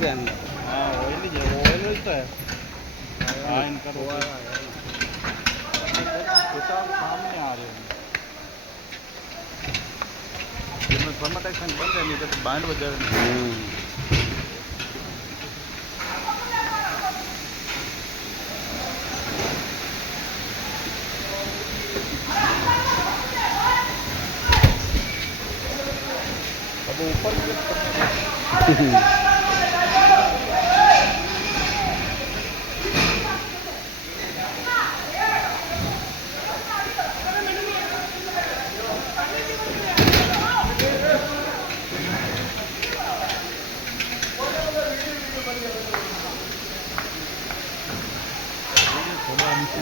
के अंदर। हाँ ऑयल तो है। हाँ इनका तो सामने आ रहे हैं। इसमें फर्मेंटेशन बंद है, नहीं तो बैंड बजा रहे हैं। अब ऊपर थोड़ा नीचे